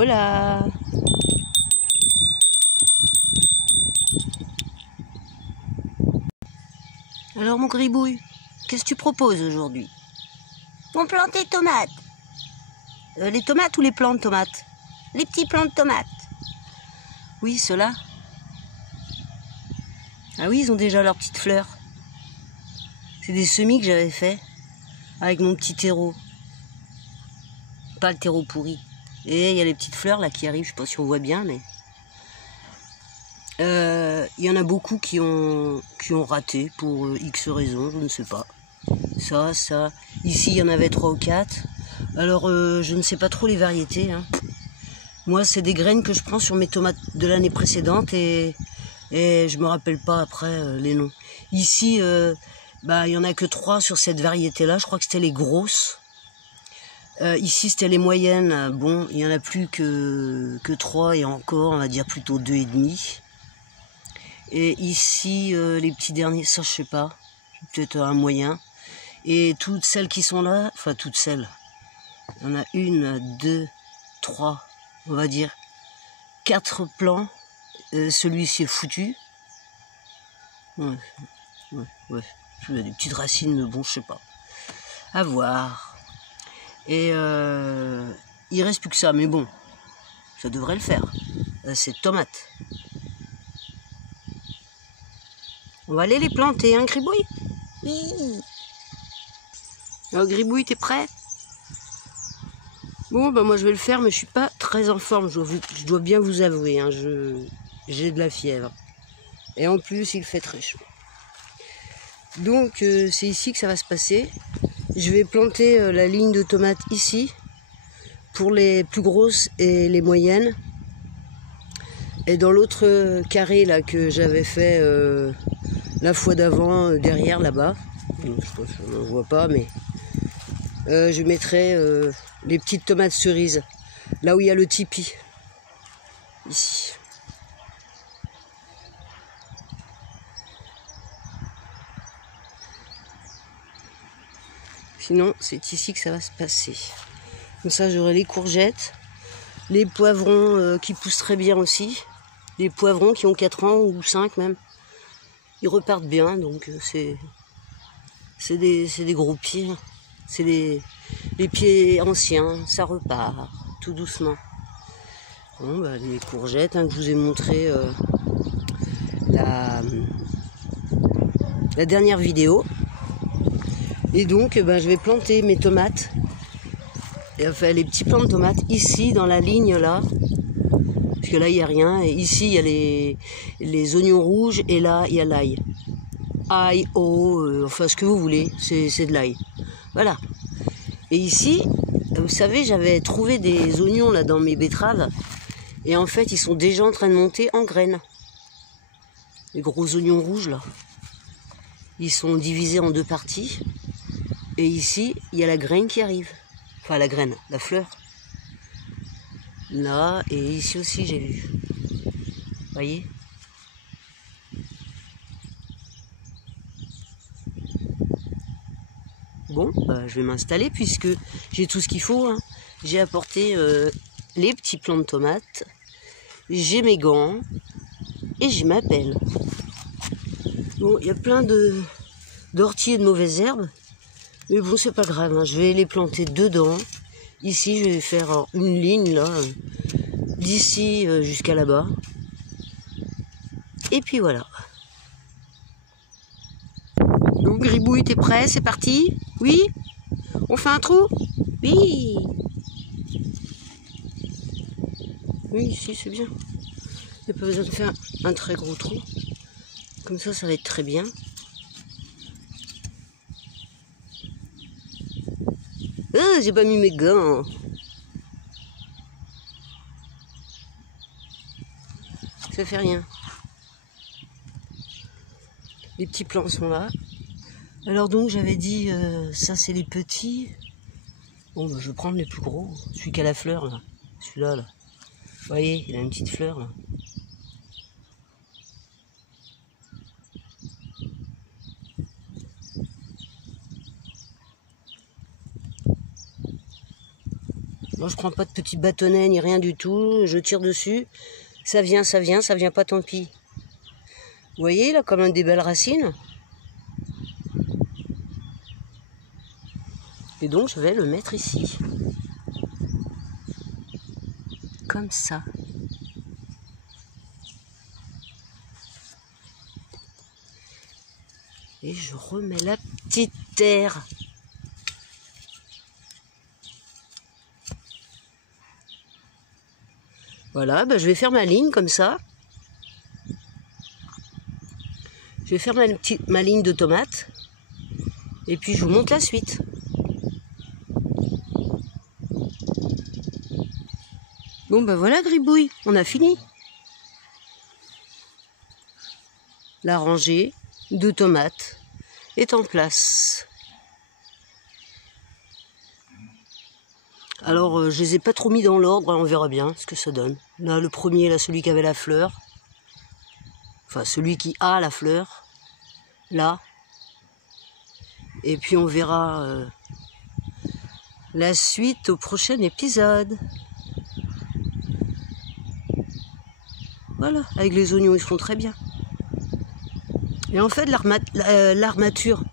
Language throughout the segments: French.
Voilà. Alors mon gribouille, qu'est-ce que tu proposes aujourd'hui? On plante des tomates. Les tomates ou les plants de tomates? Les petits plants de tomates. Oui, ceux-là. Ah oui, ils ont déjà leurs petites fleurs. C'est des semis que j'avais fait avec mon petit terreau. Pas le terreau pourri. Et il y a les petites fleurs là qui arrivent, je sais pas si on voit bien, mais... Il y en a beaucoup qui ont raté pour X raisons, je ne sais pas. Ça. Ici, il y en avait 3 ou 4. Alors, je ne sais pas trop les variétés. Hein. Moi, c'est des graines que je prends sur mes tomates de l'année précédente et je me rappelle pas après les noms. Ici, il y en a que 3 sur cette variété-là. Je crois que c'était les grosses. Ici, c'était les moyennes. Bon, il y en a plus que 3 et encore, on va dire plutôt 2,5. Et ici, les petits derniers, ça je sais pas, peut-être un moyen. Et toutes celles qui sont là, enfin toutes celles, il y en a 1, 2, 3, on va dire 4 plants. Celui-ci est foutu. Ouais. Il y a des petites racines, mais bon, je sais pas. À voir. Et il reste plus que ça, mais bon, ça devrait le faire. C'est tomates. On va aller les planter, hein, Gribouille? Oui. Alors, Gribouille, t'es prêt? Bon, moi je vais le faire, mais je suis pas très en forme, je dois bien vous avouer, hein, j'ai de la fièvre. Et en plus, il fait très chaud. Donc, c'est ici que ça va se passer. Je vais planter la ligne de tomates ici, pour les plus grosses et les moyennes. Et dans l'autre carré là que j'avais fait la fois d'avant, derrière là-bas, je ne vois pas, mais je mettrai les petites tomates cerises, là où il y a le tipi, ici. Sinon, c'est ici que ça va se passer. Comme ça, j'aurai les courgettes, les poivrons qui poussent très bien aussi, les poivrons qui ont 4 ans ou 5 même. Ils repartent bien, donc c'est des gros pieds. C'est les pieds anciens, ça repart, tout doucement. Bon, les courgettes, hein, que je vous ai montré la dernière vidéo. Et donc, je vais planter mes tomates, enfin les petits plants de tomates, ici, dans la ligne là. Parce que là, il n'y a rien. Et ici, il y a les oignons rouges, et là, il y a l'ail. Ail, enfin ce que vous voulez, c'est de l'ail. Voilà. Et ici, vous savez, j'avais trouvé des oignons là dans mes betteraves. Et en fait, ils sont déjà en train de monter en graines. Les gros oignons rouges là. Ils sont divisés en 2 parties. Et ici, il y a la graine qui arrive. Enfin, la graine, la fleur. Là, et ici aussi, j'ai vu. Vous voyez ? Bon, je vais m'installer puisque j'ai tout ce qu'il faut. Hein. J'ai apporté les petits plants de tomates. J'ai mes gants. Et j'ai ma pelle. Bon, il y a plein d'orties et de mauvaises herbes. Mais bon, c'est pas grave, hein. Je vais les planter dedans. Ici, je vais faire une ligne, là, d'ici jusqu'à là-bas. Et puis voilà. Donc, Gribouille, t'es prêt? C'est parti? Oui? On fait un trou? Oui. Oui, ici, c'est bien. Il n'y a pas besoin de faire un très gros trou. Comme ça va être très bien. Ah, j'ai pas mis mes gants. Ça fait rien. Les petits plants sont là. Alors donc j'avais dit, ça c'est les petits. Bon, je vais prendre les plus gros. Celui qui a la fleur là. Celui-là là. Vous voyez, il a une petite fleur là. Moi, je prends pas de petits bâtonnets ni rien du tout. Je tire dessus. Ça vient pas, tant pis. Vous voyez, là, comme des belles racines. Et donc, je vais le mettre ici. Comme ça. Et je remets la petite terre. Voilà, ben je vais faire ma ligne comme ça. Je vais faire ma ligne de tomates. Et puis je vous montre la suite. Bon ben voilà Gribouille, on a fini. La rangée de tomates est en place. Alors je les ai pas trop mis dans l'ordre, on verra bien ce que ça donne. Là le premier, là celui qui avait la fleur. Enfin celui qui a la fleur. Là. Et puis on verra la suite au prochain épisode. Voilà, avec les oignons ils font très bien. Et en fait l'armature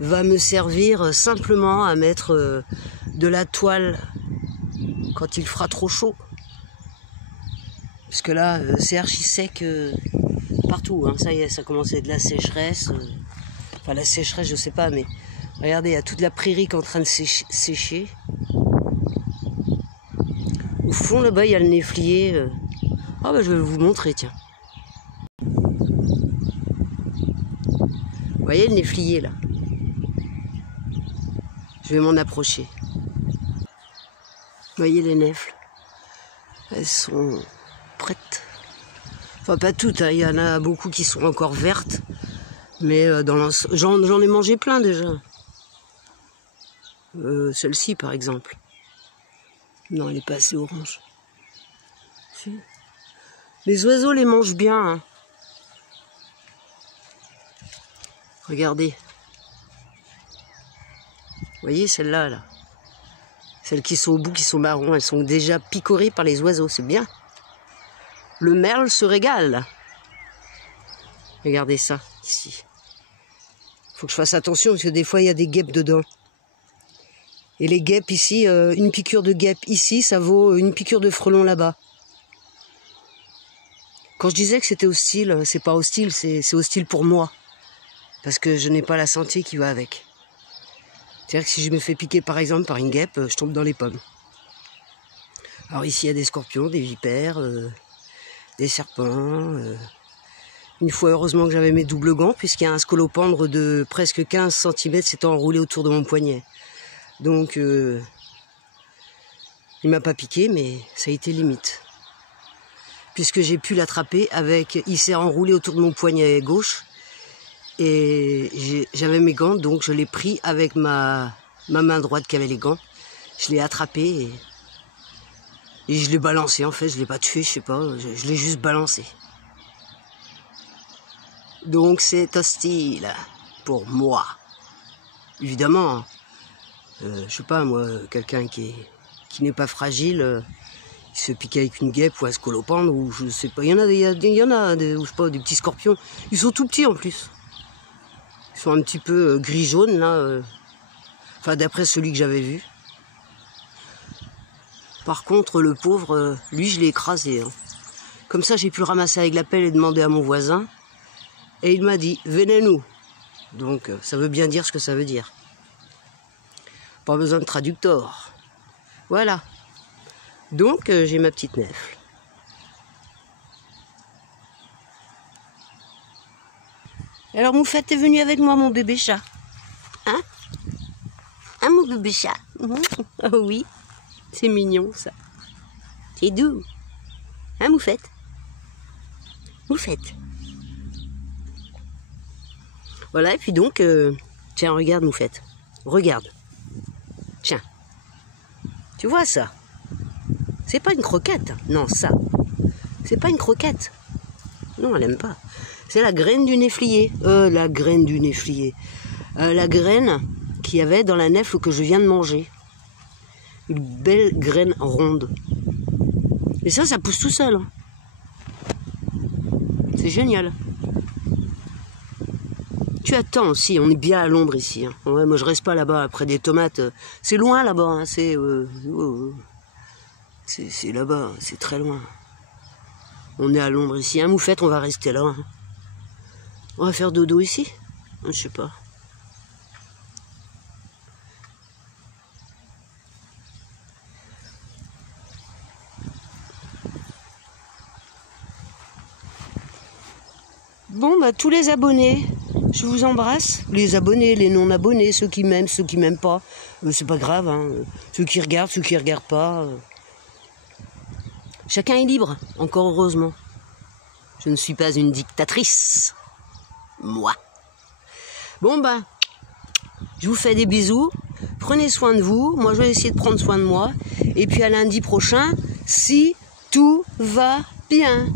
va me servir simplement à mettre de la toile quand il fera trop chaud. Parce que là c'est archi sec partout, hein. Ça y est, ça commence à être de la sécheresse. Enfin la sécheresse je sais pas, mais regardez, il y a toute la prairie qui est en train de sécher. Au fond là-bas il y a le néflier. Ah bah je vais vous montrer, tiens. Vous voyez le néflier là? Je vais m'en approcher. Vous voyez les nèfles? Elles sont prêtes. Enfin pas toutes, hein. Il y en a beaucoup qui sont encore vertes. Mais j'en ai mangé plein déjà. Celle-ci par exemple. Non, elle n'est pas assez orange. Si. Les oiseaux les mangent bien. Hein. Regardez. Vous voyez celles-là, là. Celles qui sont au bout, qui sont marrons, elles sont déjà picorées par les oiseaux, c'est bien. Le merle se régale. Regardez ça, ici. Faut que je fasse attention, parce que des fois, il y a des guêpes dedans. Et les guêpes ici, une piqûre de guêpe ici, ça vaut une piqûre de frelon là-bas. Quand je disais que c'était hostile, c'est pas hostile, c'est hostile pour moi. Parce que je n'ai pas la santé qui va avec. C'est-à-dire que si je me fais piquer par exemple par une guêpe, je tombe dans les pommes. Alors ici il y a des scorpions, des vipères, des serpents. Une fois heureusement que j'avais mes doubles gants, puisqu'il y a un scolopendre de presque 15 cm s'est enroulé autour de mon poignet. Donc il m'a pas piqué, mais ça a été limite. Puisque j'ai pu l'attraper avec, il s'est enroulé autour de mon poignet gauche. Et j'avais mes gants, donc je l'ai pris avec ma main droite qui avait les gants. Je l'ai attrapé et je l'ai balancé en fait. Je l'ai pas tué, je sais pas, je l'ai juste balancé. Donc c'est hostile pour moi. Évidemment, je sais pas moi, quelqu'un qui n'est pas fragile, il se pique avec une guêpe ou un scolopendre ou je sais pas. Il y en a des, je sais pas, des petits scorpions. Ils sont tout petits en plus. Ils sont un petit peu gris-jaune là, enfin d'après celui que j'avais vu. Par contre le pauvre, lui je l'ai écrasé. Hein. Comme ça j'ai pu le ramasser avec la pelle et demander à mon voisin. Et il m'a dit venez-nous. Donc ça veut bien dire ce que ça veut dire. Pas besoin de traducteur. Voilà. Donc j'ai ma petite nèfle. Alors Moufette, t'es venu avec moi mon bébé chat? Hein? Hein mon bébé chat? Oh oui, c'est mignon ça. C'est doux. Hein Moufette? Moufette. Voilà, et puis donc, tiens, regarde Moufette. Regarde. Tiens. Tu vois ça? C'est pas une croquette. Non, ça. C'est pas une croquette. Non, elle aime pas. C'est la graine du néflier. La graine du néflier. La graine qu'il y avait dans la nèfle que je viens de manger. Une belle graine ronde. Et ça pousse tout seul. Hein. C'est génial. Tu attends aussi, on est bien à l'ombre ici. Hein. Ouais, moi je reste pas là-bas après des tomates. C'est loin là-bas, hein. C'est là-bas, c'est très loin. On est à l'ombre ici. Hein, Moufette, on va rester là. Hein. On va faire dodo ici? Je sais pas. Bon, bah, tous les abonnés, je vous embrasse. Les abonnés, les non-abonnés, ceux qui m'aiment, ceux qui m'aiment pas. C'est pas grave, hein. Ceux qui regardent pas. Chacun est libre, encore heureusement. Je ne suis pas une dictatrice. Moi. Bon, bah, je vous fais des bisous. Prenez soin de vous. Moi, je vais essayer de prendre soin de moi. Et puis à lundi prochain, si tout va bien.